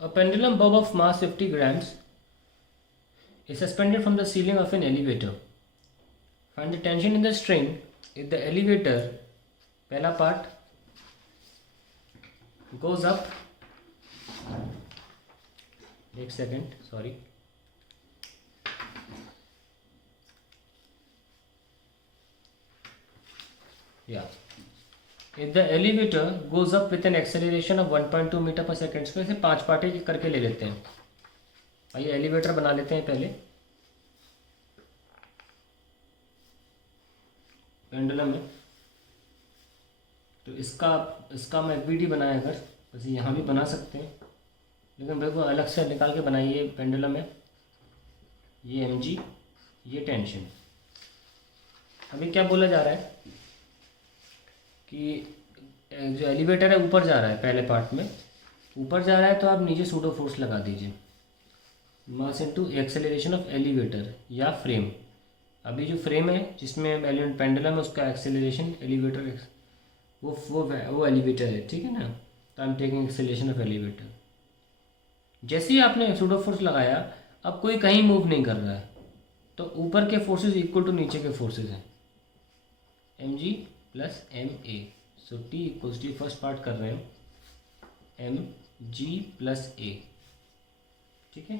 A pendulum bob of mass 50 grams is suspended from the ceiling of an elevator. Find the tension in the string if the elevator, पहला part, goes up, एक second, sorry, yeah, if the elevator goes up with an acceleration of 1.2 metre पर second, इसको ऐसे 5 part करके ले लेते हैं. आइए एलिवेटर बना लेते हैं पहले. पेंडुलम में तो इसका मैं वीडी बनाया अगर वैसे यहाँ भी बना सकते हैं, लेकिन मेरे को अलग से निकाल के बनाइए. पेंडुलम में ये mg, ये टेंशन. अभी क्या बोला जा रहा है कि जो एलिवेटर है ऊपर जा रहा है, पहले पार्ट में ऊपर जा रहा है, तो आप नीचे सूडो फोर्स लगा दीजिए. Mass into acceleration of elevator या फ्रेम. अभी जो फ्रेम है जिसमें पेंडुलम है उसका एक्सेलरेशन एलिवेटर वो एलिवेटर है, ठीक है ना. तो I am taking acceleration of elevator. जैसे ही आपने सूडो फोर्स लगाया, अब कोई कहीं मूव नहीं कर रहा है, तो ऊपर के फोर्सेस इक्वल टू नीचे के फोर्सेस हैं, mg plus ma. So t equals to, first part कर रहे हैं, mg प्लस a, ठीक है.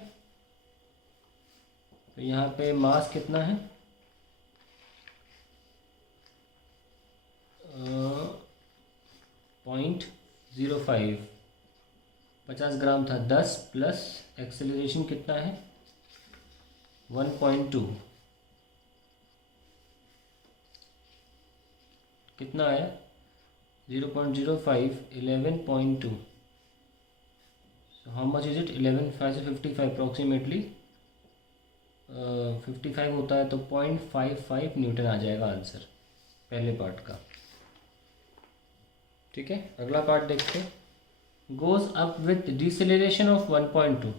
तो यहाँ पे मास कितना है, 0.05, 50 ग्राम था. 10 प्लस एक्सेलरेशन कितना है 1.2, कितना आया 0.05, 11.2. So how much is it, 11 5 से 55 अप्रॉक्सीमेटली 55 होता है, तो 0.55 न्यूटन आ जाएगा आंसर पहले पार्ट का. ठीक है, अगला पार्ट देखते हैं. Goes up with deceleration of 1.2.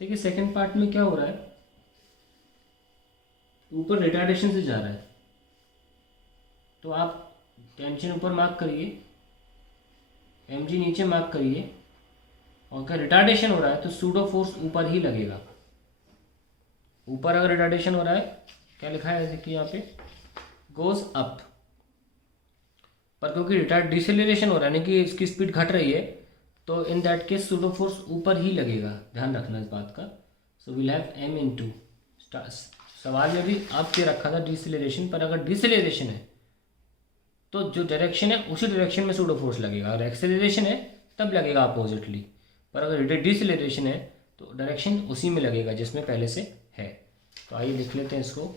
देखिए सेकेंड पार्ट में क्या हो रहा है, ऊपर रिटार्डेशन से जा रहा है, तो आप टेंशन ऊपर मार्क करिए, mg नीचे मार्क करिए, और अगर रिटार्डेशन हो रहा है तो सूडो फोर्स ऊपर ही लगेगा. ऊपर अगर रिटार्डेशन हो रहा है, क्या लिखा है जैसे कि यहाँ पे गोज अप, पर क्योंकि डिसेलरेशन हो रहा है, यानी कि इसकी स्पीड घट रही है, तो in that case pseudo force ऊपर ही लगेगा. ध्यान रखना इस बात का. So will have m into, सवाल में भी आपके रखा था डिसेलरेशन, पर अगर डिसेलरेशन है तो जो डायरेक्शन है उसी डायरेक्शन में सूडो फोर्स लगेगा. अगर एक्सेलरेशन है तब लगेगा अपोजिटली, पर अगर डिसेलरेशन है तो डायरेक्शन उसी में लगेगा जिसमें पहले से है. तो आइए लिख लेते हैं इसको,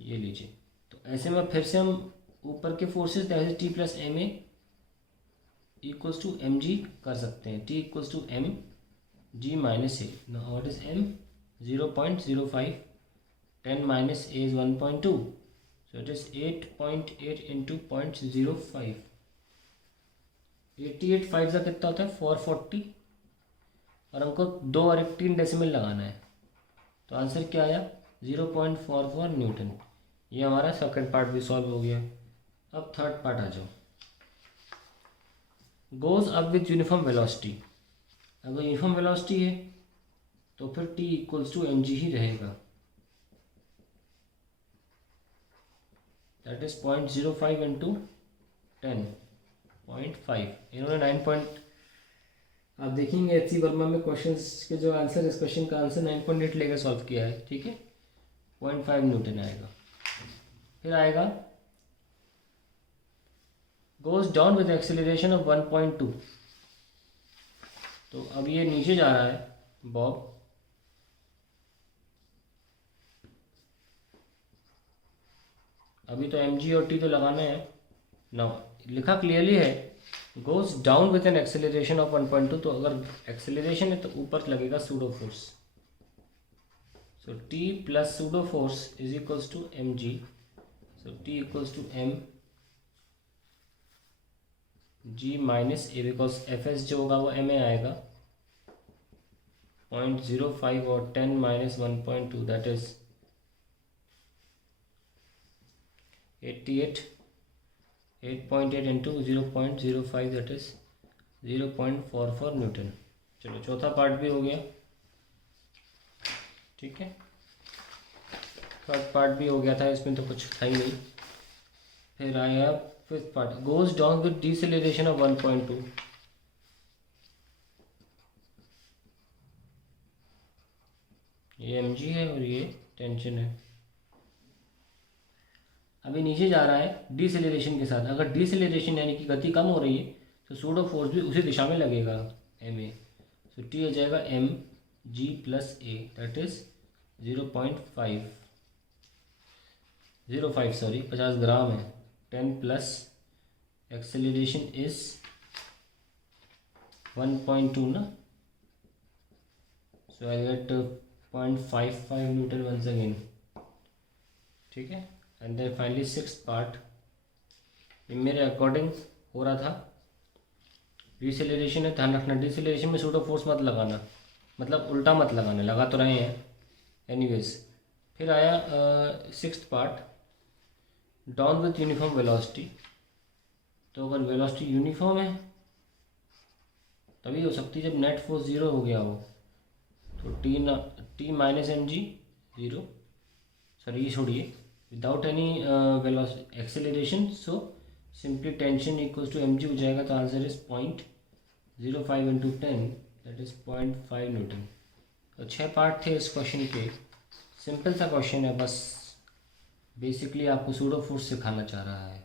ये लीजिए. तो ऐसे में फिर से हम ऊपर के फोर्सेस जैसे t plus m a equals to M g कर सकते हैं. T equals to M g minus a. What is m, 0.05, 10 minus a is 1.2, so it is 8.8 into 0.05. 88 5 का कितना होता है 440, और हमको 2 और 3 डेसिमल लगाना है, तो आंसर क्या आया 0.44 न्यूटन. ये हमारा सेकंड पार्ट भी सॉल्व हो गया. अब थर्ड पार्ट आ जाओ. Goes up with uniform velocity. अगर यूनिफॉर्म वेलोसिटी है तो फिर t equals to M G ही रहेगा. That is 0.05 into 10.5. इन्होंने 9. आप देखेंगे एच सी वर्मा में क्वेश्चंस के जो आंसर, इस क्वेश्चन का आंसर 9.8 लेकर सॉल्व किया है. ठीक है, 0.5 न्यूटन आएगा. फिर आएगा goes down with acceleration of 1.2. तो अब ये नीचे जा रहा है बॉब, अभी तो एम जी और टी तो लगाना है ना, लिखा क्लियरली है goes down with an acceleration of 1.2. तो अगर एक्सेलरेशन है तो ऊपर लगेगा pseudo force. So t plus pseudo force is equals to M g. So t equals to M g minus a, because f s जो होगा वो एम ए आएगा. 0.05 और 10 माइनस 1.2 that is 88. 8.8 into 0.05 that is 0.44 newton. चलो चौथा part भी हो गया, ठीक है। थर्ड पार्ट भी हो गया था, इसमें तो कुछ था ही नहीं। फिर आया fifth part, goes down with deceleration of 1.2। ये mg है और ये टेंशन है। अभी नीचे जा रहा है डिसेलेरेशन के साथ। अगर डिसेलेरेशन यानी कि गति कम हो रही है तो सूडो फोर्स भी उसी दिशा में लगेगा, ma। सो t हो जाएगा m g plus a, that is 0.05 sorry 50 gram है। 10 प्लस एक्सेलरेशन इज 1.2 ना, so I get 0.55 newton once again, ठीक है। And then finally six part, ये मेरे अकॉर्डिंग हो रहा था। डिसेलेरेशन है, ध्यान रखना डिसेलेरेशन में सूडो फोर्स मत लगाना, मतलब उल्टा मत लगाना, लगा तो रहे हैं एनीवेज। फिर आया sixth part, down with uniform velocity. तो अगर वेलोसिटी यूनिफॉर्म है तभी हो सकती है जब नेट फोर्स ज़ीरो हो गया हो। तो t minus m g zero, sorry ये छोड़िए, without any velocity acceleration, so simply tension equals to M g हो जाएगा। तो answer is 0.05 into 10, that is 0.5 newton. तो 6 पार्ट थे इस क्वेश्चन के, सिंपल सा क्वेश्चन है, बस बेसिकली आपको सूडो फोर्स सिखाना चाह रहा है।